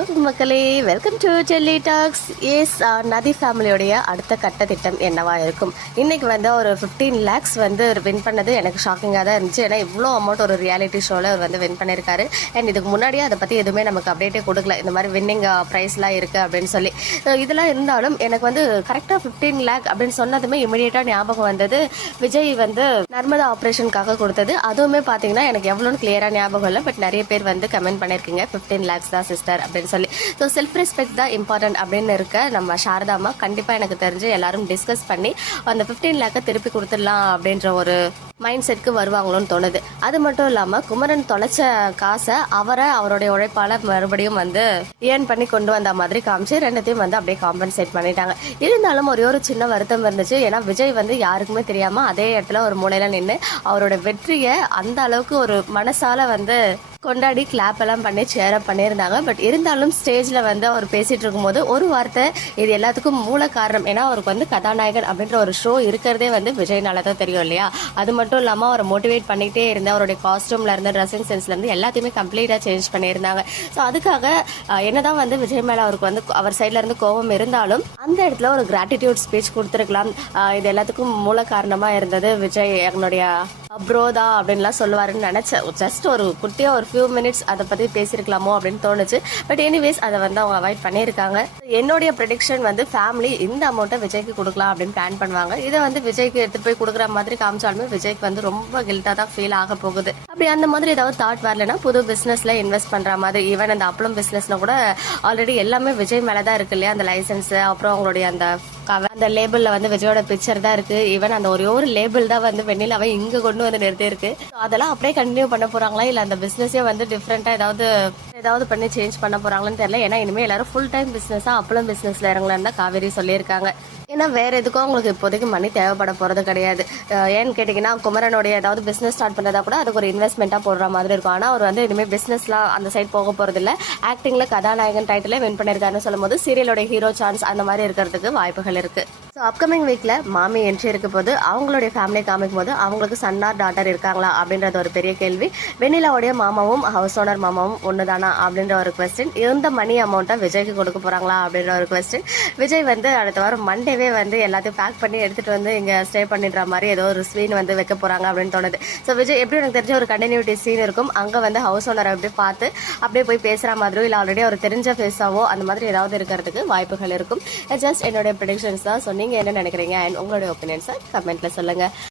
Hello மக்களே, welcome to Delhi talks. Yes, நதி ஃபேமிலியோடைய அடுத்த கட்ட திட்டம் என்னவா இருக்கும்? இன்னைக்கு வந்து ஒரு 15 lakhs வந்து வின் பண்ணது எனக்கு ஷாக்கிங்காக தான் இருந்துச்சு. ஏன்னா இவ்வளோ அமௌண்ட் ஒரு ரியாலிட்டி ஷோவில் அவர் வந்து வின் பண்ணியிருக்காரு. அண்ட் இதுக்கு முன்னாடியே அதை பற்றி எதுவுமே நமக்கு அப்டேட்டே கொடுக்கல, இந்த மாதிரி வின்னிங் ப்ரைஸ்லாம் இருக்குது அப்படின்னு சொல்லி. இதெல்லாம் இருந்தாலும் எனக்கு வந்து கரெக்டாக 15 lakh அப்படின்னு சொன்னதுமே இமீடியட்டாக ஞாபகம் வந்தது விஜய் வந்து நர்மதா ஆப்ரேஷனுக்காக கொடுத்தது. அதுவுமே பார்த்தீங்கன்னா எனக்கு எவ்வளோன்னு கிளியராக ஞாபகம் இல்லை. பட் நிறைய பேர் வந்து கமெண்ட் பண்ணியிருக்கீங்க 15 lakhs தான் சிஸ்டர் அப்படின்னு சொல்லி. ஸோ செல்ஃப் ரெஸ்பெக்ட் தான் இம்பார்ட்டன்ட் அப்படின்னு இருக்க நம்ம சாரதாமா கண்டிப்பாக எனக்கு தெரிஞ்சு எல்லாரும் டிஸ்கஸ் பண்ணி அந்த 15 lakh திருப்பி கொடுத்துடலாம் அப்படின்ற ஒரு மைண்ட் செட்க்கு வருவாங்களோன்னு தோணுது. அது மட்டும் இல்லாமல் குமரன் தொலைச்ச காசை அவருடைய உழைப்பால் மறுபடியும் வந்து ஏர்ன் பண்ணி கொண்டு வந்த மாதிரி காமிச்சு ரெண்டுத்தையும் வந்து அப்படியே காம்பன்சேட் பண்ணிட்டாங்க. இருந்தாலும் ஒரே ஒரு சின்ன வருத்தம் இருந்துச்சு. ஏன்னா விஜய் வந்து யாருக்குமே தெரியாமல் அதே இடத்துல ஒரு மூலையில் நின்று அவரோட வெற்றியை அந்த அளவுக்கு ஒரு மனசால வந்து கொண்டாடி கிளாப் எல்லாம் பண்ணி சேரப் பண்ணியிருந்தாங்க. பட் இருந்தாலும் ஸ்டேஜில் வந்து அவர் பேசிகிட்டு இருக்கும்போது ஒரு வார்த்தை, இது எல்லாத்துக்கும் மூல காரணம். ஏன்னா அவருக்கு வந்து கதாநாயகன் அப்படின்ற ஒரு ஷோ இருக்கிறதே வந்து விஜய்னால தான் தெரியும் இல்லையா? அது மட்டும் இல்லாமல் அவரை மோட்டிவேட் பண்ணிகிட்டே இருந்த அவருடைய காஸ்டியூம்ல இருந்து ட்ரெஸ்ஸிங் சென்ஸ்லேருந்து எல்லாத்தையுமே கம்ப்ளீட்டாக சேஞ்ச் பண்ணியிருந்தாங்க. ஸோ அதுக்காக என்னதான் வந்து விஜய் மேலே அவருக்கு வந்து அவர் சைட்ல இருந்து கோபம் இருந்தாலும் அந்த இடத்துல ஒரு கிராட்டிடியூட் ஸ்பீச் கொடுத்துருக்கலாம். இது எல்லாத்துக்கும் மூல காரணமாக இருந்தது விஜய் என்னுடைய ப்ரோதா அப்படின்லாம் சொல்லுவாருன்னு நினச்சேன். ஜஸ்ட் ஒரு குட்டியாக ஒரு ஃபியூ மினிட்ஸ் அதை பற்றி பேசியிருக்கலாமோ அப்படின்னு தோணுச்சு. பட் எனிவேஸ் அதை வந்து அவங்க அவாய்ட் பண்ணியிருக்காங்க. என்னுடைய ப்ரெடிக்ஷன் வந்து ஃபேமிலி இந்த அமௌண்ட்டை விஜய்க்கு கொடுக்கலாம் அப்படின்னு பிளான் பண்ணுவாங்க. இதை வந்து விஜய்க்கு எடுத்துகிட்டு போய் கொடுக்குற மாதிரி காமிச்சாலுமே விஜய்க்கு வந்து ரொம்ப கில்ட்டாக தான் ஃபீல் ஆக போகுது. அப்படி அந்த மாதிரி ஏதாவது தாட் வரலன்னா புது பிஸ்னஸில் இன்வெஸ்ட் பண்ணுற மாதிரி, ஈவன் அந்த அப்பளம் பிஸ்னஸில் கூட ஆல்ரெடி எல்லாமே விஜய் மேலே தான் இருக்கு இல்லையா? அந்த லைசன்ஸு, அப்புறம் அவங்களுடைய அந்த லேபிளில் வந்து விஜயோட பிக்சர் தான் இருக்குது. ஈவன் அந்த ஒரே ஒரு லேபிள் தான் வந்து வெண்ணிலாவை இங்கே கொண்டு வந்து நிறுத்தி இருக்கு. அதெல்லாம் அப்படியே கண்டினியூ பண்ண போகிறாங்களா, இல்லை அந்த பிஸ்னஸே வந்து டிஃப்ரெண்ட்டாக ஏதாவது பண்ணி சேஞ்ச் பண்ண போகிறாங்களான்னு தெரியல. ஏன்னா இனிமேல் எல்லாரும் ஃபுல் டைம் பிஸ்னஸாக அப்பளம் பிஸ்னஸில் இறங்கலான்னு தான் காவேரி சொல்லியிருக்காங்க. ஏன்னா வேறு எதுக்கும் அவங்களுக்கு இப்போதைக்கு மணி தேவைப்பட போகிறது கிடையாது. ஏன்னு கேட்டிங்கன்னா குமரனுடைய ஏதாவது பிஸ்னஸ் ஸ்டார்ட் பண்ணுறதா கூட அதுக்கு ஒரு இன்வெஸ்ட்மெண்ட்டாக போடுற மாதிரி இருக்கும். ஆனால் அவர் வந்து இனிமேல் பிஸ்னஸ்லாம் அந்த சைட் போக போகிறதில்ல. ஆக்டிங்கில் கதாநாயகன் டைட்டிலே வின் பண்ணியிருக்காருன்னு சொல்லும் போது சீரியலோட ஹீரோ சான்ஸ் அந்த மாதிரி இருக்கிறதுக்கு வாய்ப்புகள் இருக்குது. ஸோ அப்கமிங் வீக்கில் மாமி என்ட்ரி இருக்க போது அவங்களுடைய ஃபேமிலியை காமிக்கும் போது அவங்களுக்கு சன் ஆர் டாட்டர் இருக்காங்களா அப்படின்றது ஒரு பெரிய கேள்வி. வெண்ணிலாவுடைய மாமாவும் ஹவுஸ் ஓனர் மாமாவும் ஒன்று தானா அப்படின்ற ஒரு கொஸ்டின். இந்த மணி அமௌண்ட்டை விஜய்க்கு கொடுக்க போகிறாங்களா அப்படின்ற ஒரு கொஸ்டின். விஜய் வந்து அடுத்த வாரம் மண்டேவே வந்து எல்லாத்தையும் பேக் பண்ணி எடுத்துகிட்டு வந்து இங்கே ஸ்டே பண்ணிடுற மாதிரி ஏதோ ஒரு ஸ்க்ரீன் வந்து வைக்க போகிறாங்க அப்படின்னு தோணுது. ஸோ விஜய் எப்படி எனக்கு தெரிஞ்ச ஒரு கண்டினியூட்டி சீன் இருக்கும். அங்கே வந்து ஹவுஸ் ஓனரை எப்படி பார்த்து அப்படியே போய் பேசுகிற மாதிரியோ இல்லை ஆல்ரெடி அவர் தெரிஞ்ச ஃபேஸாவோ அந்த மாதிரி ஏதாவது இருக்கிறதுக்கு வாய்ப்புகள் இருக்கும். ஜஸ்ட் என்னுடைய ப்ரெடிக்ஷன்ஸ் தான். ஸோ நீங்கள் என்ன நினைக்கிறீங்க அண்ட் உங்களுடைய ஒப்பீனியன்ஸை கமெண்ட்டில் சொல்லுங்கள்.